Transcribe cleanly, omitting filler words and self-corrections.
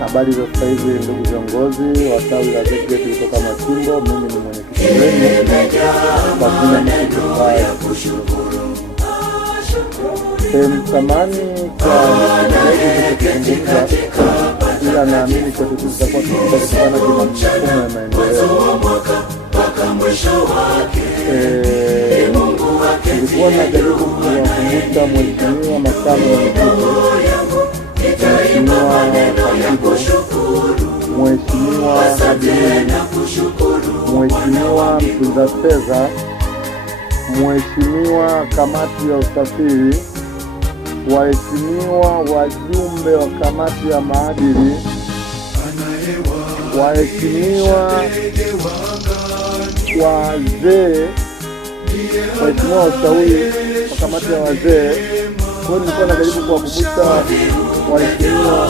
Habari za sasa hivi ndugu viongozi wa tawi la ZGT kutoka Machimbo. Mimi ni mwenyekiti wenu kwa jina Mkubaya. Mtamani kwa kuzungumza, ila naamini kwa tutakuwa tukikutana kwa mfumo ya maendeleo. Nilikuwa najaribu kuwakumbusha mheshimiwa makamu wa Mheshimiwa Adili, Mheshimiwa mtunza fedha, Mheshimiwa kamati ya usafiri, waheshimiwa wajumbe wa kamati ya maadili, waheshimiwa wazee, waheshimiwa washauri wa kamati ya wazee. Kwa hiyo nilikuwa najaribu kuwakumbusha waheshimiwa